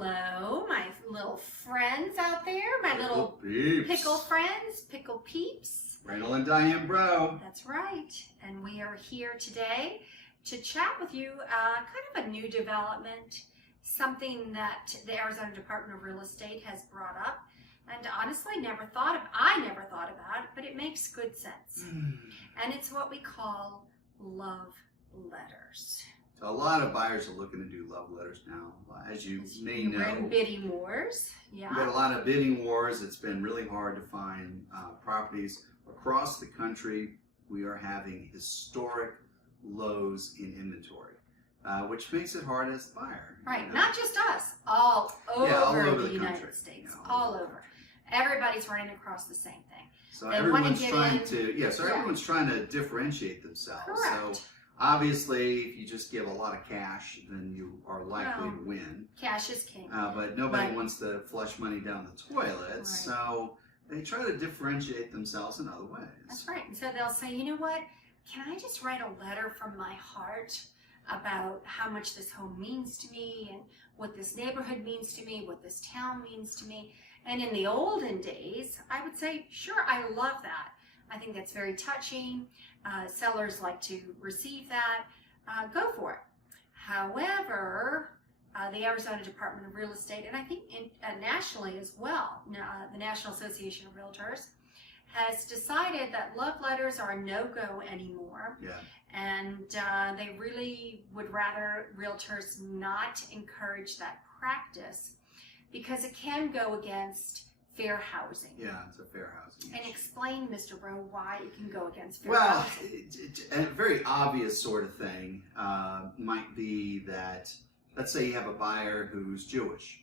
Hello, my little friends out there, my little peeps. pickle friends, pickle peeps. Randall and Diane Breaux. That's right. And we are here today to chat with you kind of a new development, something that the Arizona Department of Real Estate has brought up. And honestly, I never thought about it, but it makes good sense. And it's what we call love letters. So a lot of buyers are looking to do love letters now. As you may know, we're in bidding wars. Yeah. We've got a lot of bidding wars. It's been really hard to find properties across the country. We are having historic lows in inventory, which makes it hard as a buyer. Right, you know? not just us, all over the United country, States, you know, all over. Everybody's running across the same thing. So They everyone's wanna trying get to, everyone's trying to differentiate themselves. Correct. So obviously, if you just give a lot of cash, then you are likely to win. Cash is king. But nobody wants to flush money down the toilet, Right. so they try to differentiate themselves in other ways. That's right. And so they'll say, you know what? Can I just write a letter from my heart about how much this home means to me and what this neighborhood means to me, what this town means to me? And in the olden days, I would say, sure, I love that. I think that's very touching. Sellers like to receive that. Go for it. However, the Arizona Department of Real Estate, and I think nationally as well, the National Association of Realtors, has decided that love letters are a no-go anymore. Yeah. And they really would rather realtors not encourage that practice because it can go against fair housing. Yeah, it's a fair housing And issue. explain, Mr. Breaux, why it can go against fair Well, housing. a very obvious sort of thing might be that, let's say you have a buyer who's Jewish,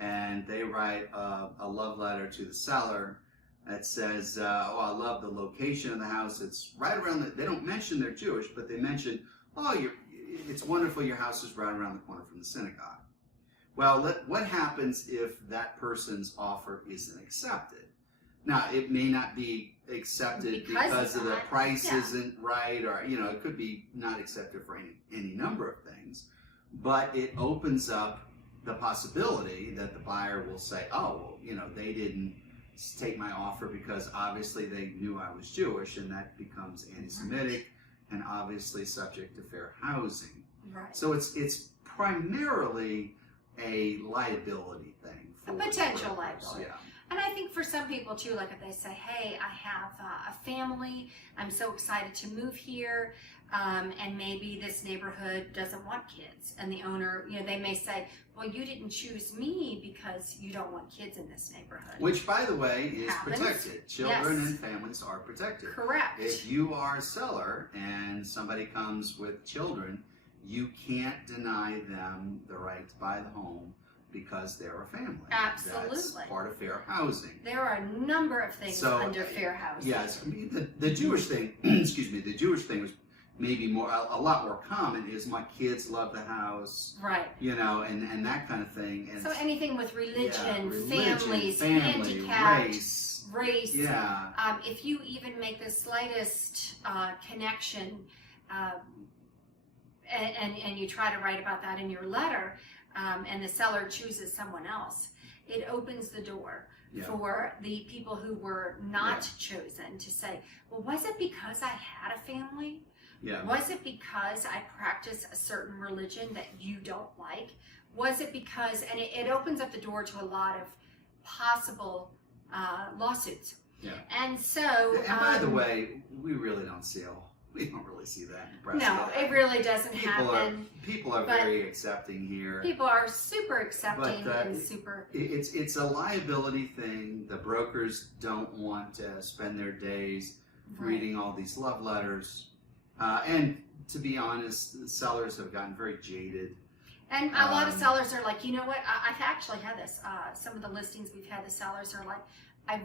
and they write a love letter to the seller that says, oh, I love the location of the house. It's right around they don't mention they're Jewish, but they mention, oh, it's wonderful your house is right around the corner from the synagogue. Well, what happens if that person's offer isn't accepted? Now, it may not be accepted because of the price isn't right, or, it could be not accepted for any number of things, but it opens up the possibility that the buyer will say, oh, well, they didn't take my offer because obviously they knew I was Jewish, and that becomes anti-Semitic and obviously subject to fair housing. Right. So it's primarily a liability thing. A potential liability. Yeah. And I think for some people too, like if they say, hey, I have a family, I'm so excited to move here, and maybe this neighborhood doesn't want kids. And the owner, they may say, well, you didn't choose me because you don't want kids in this neighborhood. Which, by the way, is Happens. protected. Children Yes. and families are protected. Correct. If you are a seller and somebody comes with children, you can't deny them the right to buy the home because they're a family. Absolutely. That's part of fair housing. There are a number of things under fair housing. Yes, I mean, the Jewish thing, excuse me, the Jewish thing was maybe a lot more common is my kids love the house, right? And that kind of thing. And so anything with religion, family, handicapped, race. Yeah. If you even make the slightest connection, and you try to write about that in your letter, and the seller chooses someone else, it opens the door for the people who were not chosen to say, well, was it because I had a family? Yeah. Was it because I practice a certain religion that you don't like? Was it because, and it opens up the door to a lot of possible lawsuits. Yeah. And so, and by the way, we don't really see that in Prescott. No, it really doesn't happen. People are very accepting here. People are super accepting and super. It's a liability thing. The brokers don't want to spend their days reading all these love letters. And to be honest, the sellers have gotten very jaded. And a lot of sellers are like, you know what? I've actually had this. Some of the listings we've had, the sellers are like, I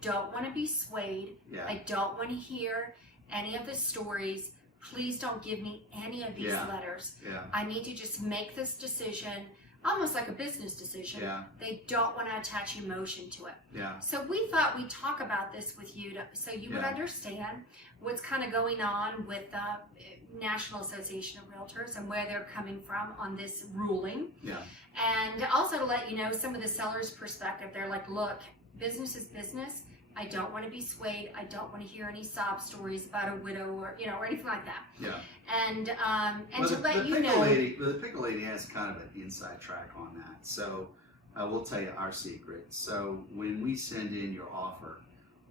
don't want to be swayed. Yeah. I don't want to hear any of the stories. Please don't give me any of these letters. Yeah. I need to just make this decision. almost like a business decision. Yeah. They don't want to attach emotion to it. Yeah. So we thought we'd talk about this with you so you would understand what's kind of going on with the National Association of Realtors and where they're coming from on this ruling. Yeah. And also to let you know some of the sellers' perspective. They're like, look, business is business. I don't want to be swayed. I don't want to hear any sob stories about a widow or anything like that. Yeah. And well, to let you know, the Pickle Lady has kind of an inside track on that. So we'll tell you our secret. So when we send in your offer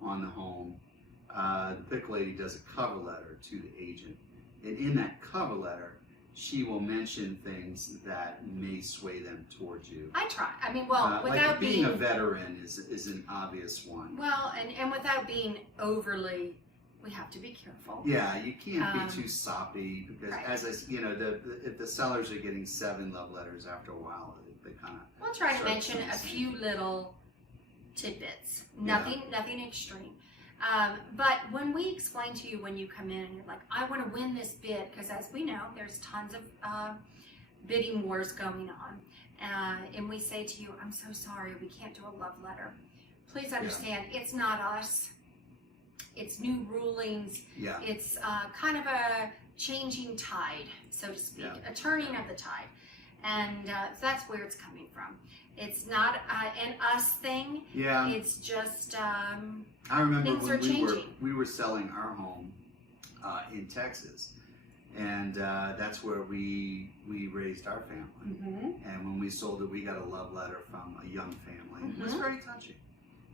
on the home, the Pickle Lady does a cover letter to the agent, and in that cover letter, she will mention things that may sway them towards you. I try. I mean, well, without like being a veteran is an obvious one. Well, and without being overly, we have to be careful. Yeah, you can't be too soppy because, right. as I, if the sellers are getting 7 love letters after a while, they kind of. We'll try to mention a few little tidbits. Nothing extreme. But when we explain to you when you come in and you're like, I want to win this bid, because as we know, there's tons of bidding wars going on. And we say to you, I'm so sorry, we can't do a love letter. Please understand, it's not us. It's new rulings. Yeah. It's kind of a changing tide, so to speak, a turning of the tide. And so that's where it's coming from. It's not an us thing. Yeah. It's just I remember things are when changing. we were selling our home in Texas, and that's where we raised our family. Mm-hmm. And when we sold it, we got a love letter from a young family. It was very touching.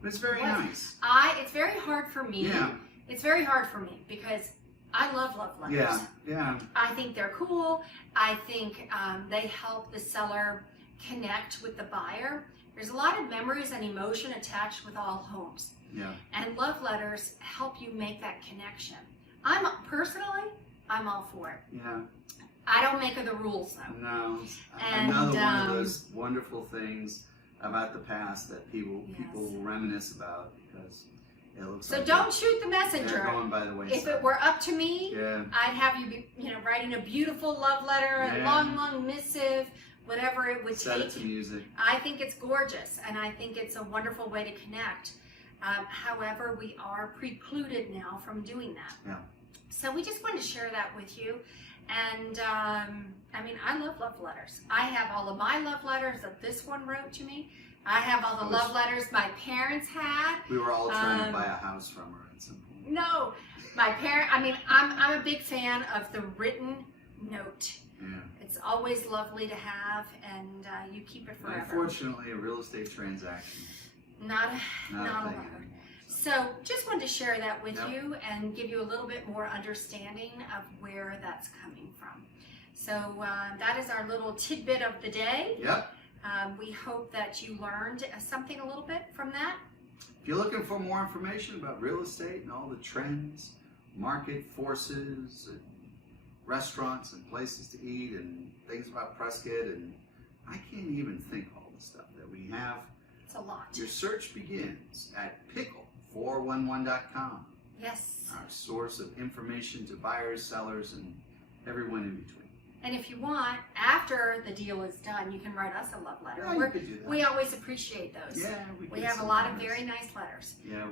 It was very nice. It's very hard for me. Yeah. It's very hard for me because I love letters. Yeah, yeah. I think they're cool. I think they help the seller connect with the buyer. There's a lot of memories and emotion attached with all homes. Yeah. And love letters help you make that connection. I'm all for it. Yeah. I don't make the rules though. No. And, another one of those wonderful things about the past that people will reminisce about because it looks so like don't shoot the messenger. They're going by the wayside. If it were up to me, yeah. I'd have you be, writing a beautiful love letter, a long missive, whatever it would Set take. it to music. I think it's gorgeous, and I think it's a wonderful way to connect. However, we are precluded now from doing that. Yeah. So we just wanted to share that with you. And I love love letters. I have all of my love letters that this one wrote to me. I have all the love letters my parents had. We were all trying to buy a house from her at some point. No, my parent. I'm a big fan of the written note. Yeah. It's always lovely to have, and you keep it forever. Unfortunately, a real estate transaction. Not a thing letter. anymore. So just wanted to share that with you and give you a little bit more understanding of where that's coming from. So that is our little tidbit of the day. Yep. We hope that you learned something a little bit from that. If you're looking for more information about real estate and all the trends, market forces, and restaurants and places to eat and things about Prescott, and I can't even think all the stuff that we have. It's a lot. Your search begins at Pickle411.com. Yes. Our source of information to buyers, sellers, and everyone in between. And if you want, after the deal is done, you can write us a love letter. Yeah, you could do that. We always appreciate those. Yeah, we have a lot of very nice letters. Yeah,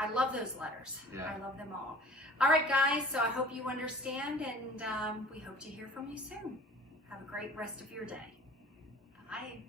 I love those letters. Yeah. I love them all. All right, guys, so I hope you understand, and we hope to hear from you soon. Have a great rest of your day. Bye.